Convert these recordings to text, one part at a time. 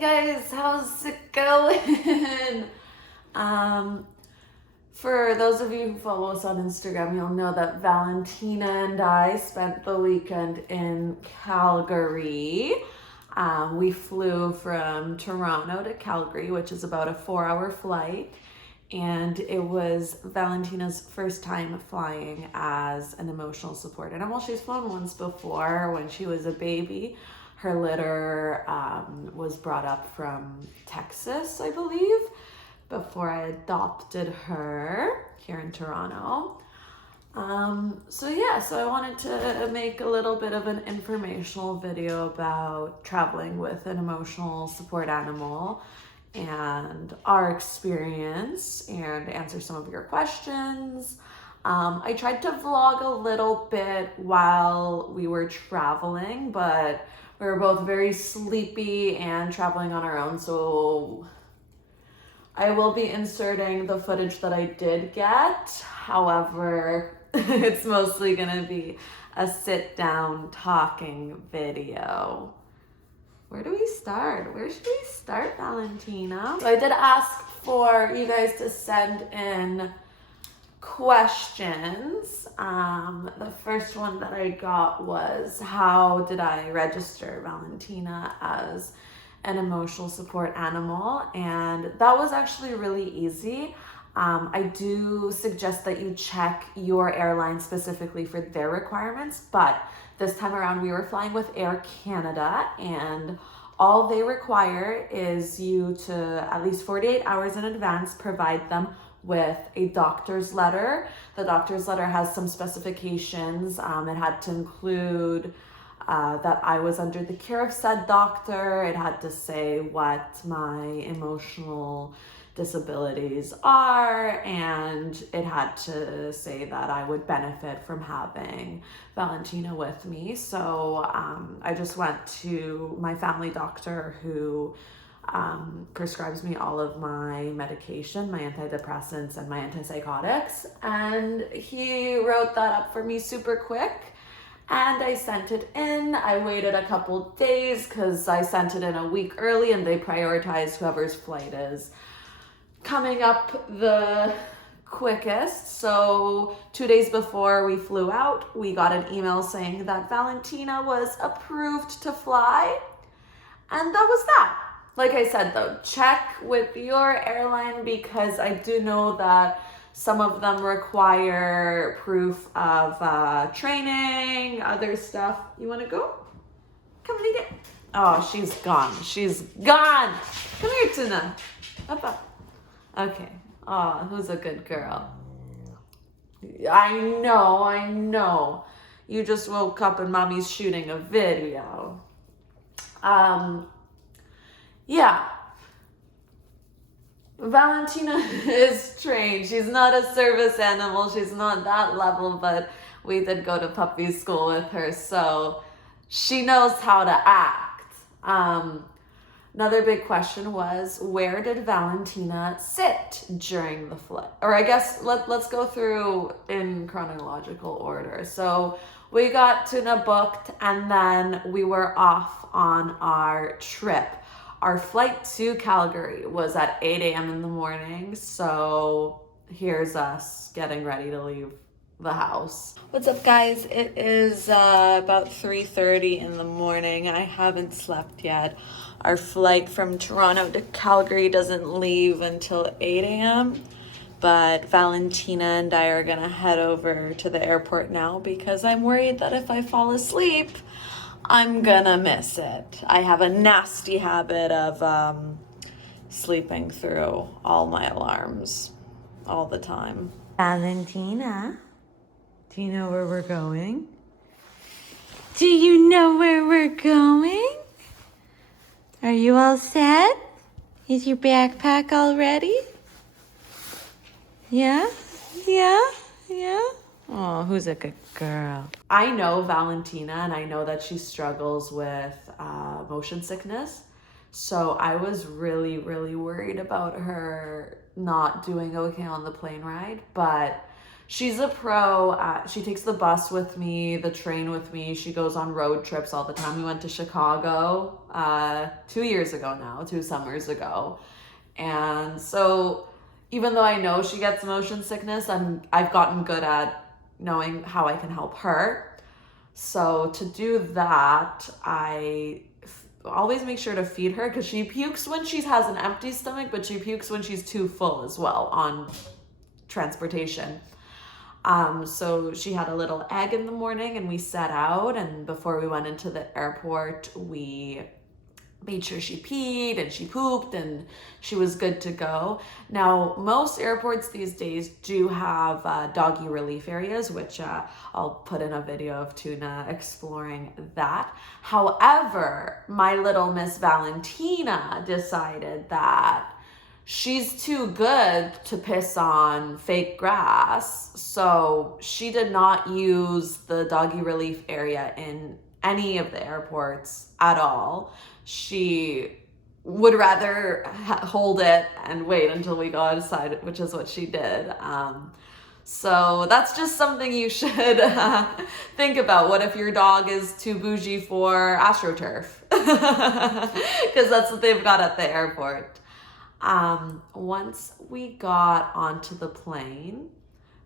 guys, how's it going? For those of you who follow us on Instagram, you'll know that Valentina and I spent the weekend in Calgary. We flew from Toronto to Calgary, which is about a 4-hour flight. And it was Valentina's first time flying as an emotional support animal. She's flown once before when she was a baby. Her litter was brought up from Texas, I believe, before I adopted her here in Toronto. So I wanted to make a little bit of an informational video about traveling with an emotional support animal and our experience and answer some of your questions. I tried to vlog a little bit while we were traveling, but we were both very sleepy and traveling on our own, so I will be inserting the footage that I did get. However, it's mostly gonna be a sit-down talking video. Where do we start? Where should we start, Valentina? So I did ask for you guys to send in questions. The first one that I got was, how did I register Valentina as an emotional support animal? And that was actually really easy. I do suggest that you check your airline specifically for their requirements, but this time around we were flying with Air Canada, and all they require is you to, at least 48 hours in advance, provide them with a doctor's letter. The doctor's letter has some specifications. It had to include that I was under the care of said doctor. It had to say what my emotional disabilities are, and it had to say that I would benefit from having Valentina with me. So I just went to my family doctor who prescribes me all of my medication, my antidepressants and my antipsychotics, and he wrote that up for me super quick. And I sent it in. I waited a couple days because I sent it in a week early and they prioritize whoever's flight is coming up the quickest. So 2 days before we flew out, we got an email saying that Valentina was approved to fly. And that was that. Like I said though, check with your airline because I do know that some of them require proof of training, other stuff. You want to go? Come lead it. Oh, she's gone. She's gone. Come here, Tuna. Up. Okay. Oh, who's a good girl? I know. You just woke up and mommy's shooting a video. Yeah. Valentina is trained. She's not a service animal. She's not that level, but we did go to puppy school with her, so she knows how to act. Another big question was, where did Valentina sit during the flight? Or I guess let's go through in chronological order. So we got Tuna booked and then we were off on our trip. Our flight to Calgary was at 8 a.m. in the morning, so here's us getting ready to leave the house. What's up, guys? It is about 3:30 in the morning. I haven't slept yet. Our flight from Toronto to Calgary doesn't leave until 8 a.m., but Valentina and I are gonna head over to the airport now because I'm worried that if I fall asleep, I'm gonna miss it. I have a nasty habit of sleeping through all my alarms all the time. Valentina, do you know where we're going? Do you know where we're going? Are you all set? Is your backpack all ready? Yeah? Oh, who's a good girl? I know Valentina and I know that she struggles with motion sickness. So I was really worried about her not doing okay on the plane ride, but She's a pro. She takes the bus with me, the train with me. She goes on road trips all the time. We went to Chicago 2 years ago now, 2 summers ago. And so even though I know she gets motion sickness, I've gotten good at knowing how I can help her. So to do that, I always make sure to feed her because she pukes when she has an empty stomach, but she pukes when she's too full as well on transportation. So she had a little egg in the morning and we set out, and before we went into the airport, we made sure she peed and she pooped and she was good to go. Now, most airports these days do have doggy relief areas, which I'll put in a video of Tuna exploring that. However, my little Miss Valentina decided that she's too good to piss on fake grass, so she did not use the doggy relief area in any of the airports at all. She would rather hold it and wait until we go outside, which is what she did. So that's just something you should think about. What if your dog is too bougie for AstroTurf? Because that's what they've got at the airport. Once we got onto the plane,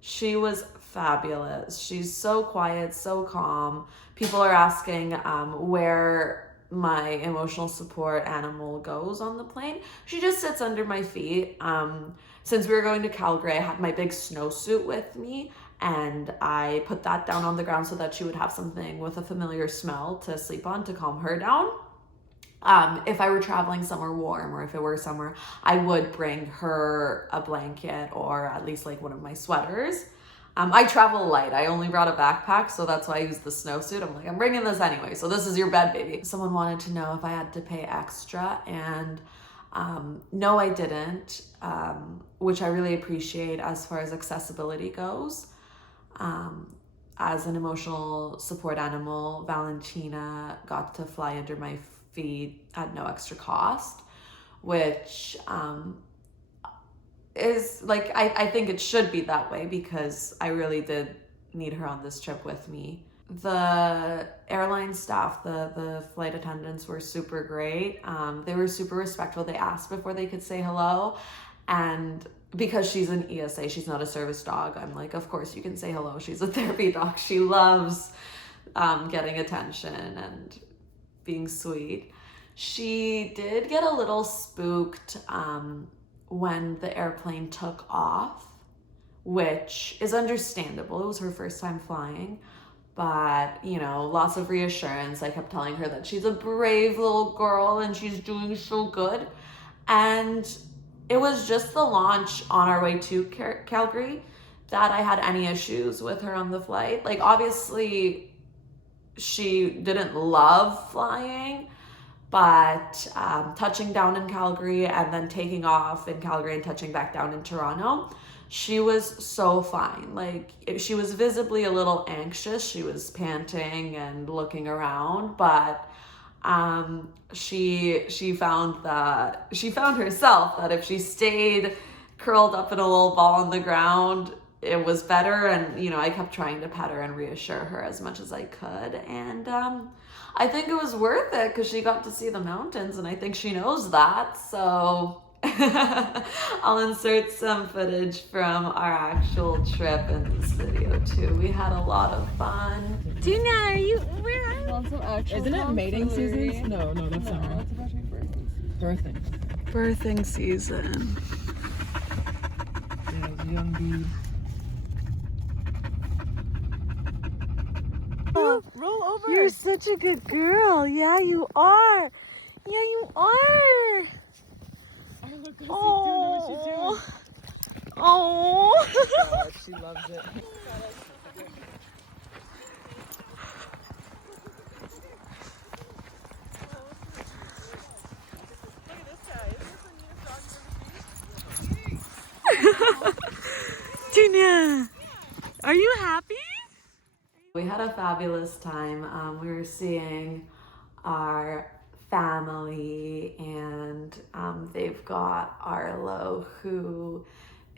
she was fabulous. She's so quiet, so calm. People are asking where my emotional support animal goes on the plane. She just sits under my feet. Since we were going to Calgary, I had my big snowsuit with me, and I put that down on the ground so that she would have something with a familiar smell to sleep on to calm her down. If I were traveling somewhere warm, or if it were summer, I would bring her a blanket or at least like one of my sweaters. I travel light. I only brought a backpack, so that's why I used the snowsuit. I'm like, I'm bringing this anyway, so this is your bed, baby. Someone wanted to know if I had to pay extra, and no, I didn't, which I really appreciate as far as accessibility goes. As an emotional support animal, Valentina got to fly under my feet at no extra cost, which is like, I think it should be that way because I really did need her on this trip with me. The airline staff, the flight attendants were super great. They were super respectful. They asked before they could say hello, and because she's an ESA, she's not a service dog, I'm like, of course you can say hello. She's a therapy dog. She loves getting attention and being sweet. She did get a little spooked when the airplane took off, which is understandable. It was her first time flying, but you know, lots of reassurance. I kept telling her that she's a brave little girl and she's doing so good. And it was just the launch on our way to Calgary that I had any issues with her on the flight. Like, obviously she didn't love flying, but touching down in Calgary and then taking off in Calgary and touching back down in Toronto, she was so fine. Like, she was visibly a little anxious. She was panting and looking around, but she found herself that if she stayed curled up in a little ball on the ground, it was better. And you know, I kept trying to pet her and reassure her as much as I could, and I think it was worth it because she got to see the mountains, and I think she knows that. So I'll insert some footage from our actual trip in this video too. We had a lot of fun. Tina, are you? Where are you? Isn't it mating season? No, that's summer. Birthing. Birthing season. Yeah, young bee. Roll over. You're such a good girl. Yeah, you are. Yeah, you are. Oh. Oh. God, she loves it. Tina, are you happy? We had a fabulous time. We were seeing our family, and they've got Arlo, who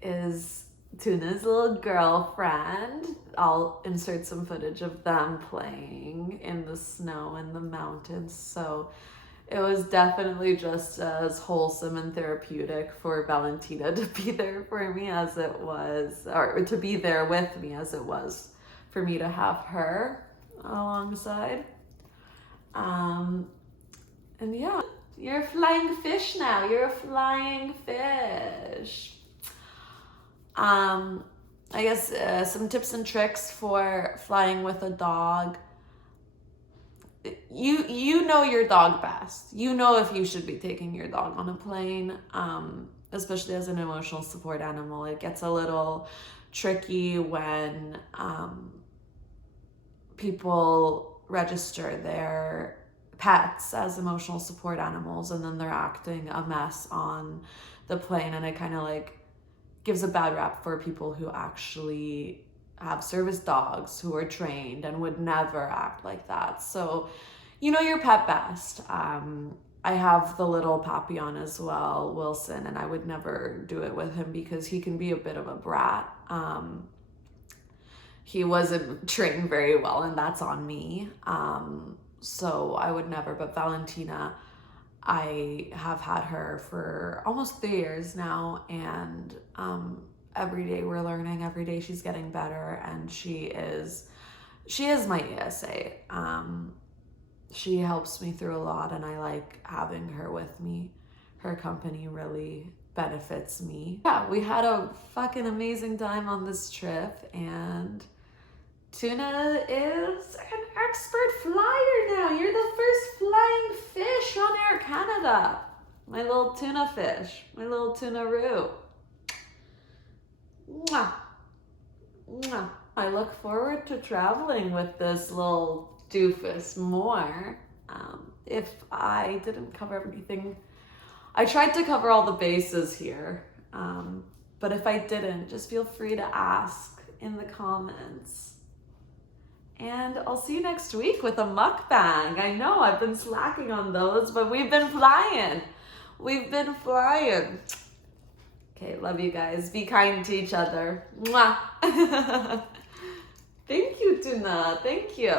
is Tuna's little girlfriend. I'll insert some footage of them playing in the snow in the mountains. So it was definitely just as wholesome and therapeutic for Valentina to be there for me as it was, or to be there with me as it was for me to have her alongside. And yeah, you're a flying fish now. You're a flying fish. I guess some tips and tricks for flying with a dog. You know your dog best. You know if you should be taking your dog on a plane, especially as an emotional support animal. It gets a little tricky when people register their pets as emotional support animals and then they're acting a mess on the plane, and it kind of like gives a bad rap for people who actually have service dogs who are trained and would never act like that. So you know your pet best. I have the little Papillon as well, Wilson, and I would never do it with him because he can be a bit of a brat. He wasn't trained very well, and that's on me. So I would never, but Valentina, I have had her for almost 3 years now, and every day we're learning, every day she's getting better, and she is my ESA. She helps me through a lot, and I like having her with me. Her company really benefits me. Yeah, we had a fucking amazing time on this trip, and Tuna is an expert flyer now. You're the first flying fish on Air Canada. My little tuna fish, my little tuna-roo. Mwah. Mwah. I look forward to traveling with this little doofus more. If I didn't cover everything, I tried to cover all the bases here. But if I didn't, just feel free to ask in the comments. And I'll see you next week with a mukbang. I know I've been slacking on those, but we've been flying. We've been flying. Okay, love you guys. Be kind to each other. Mwah. Thank you, Tuna. Thank you.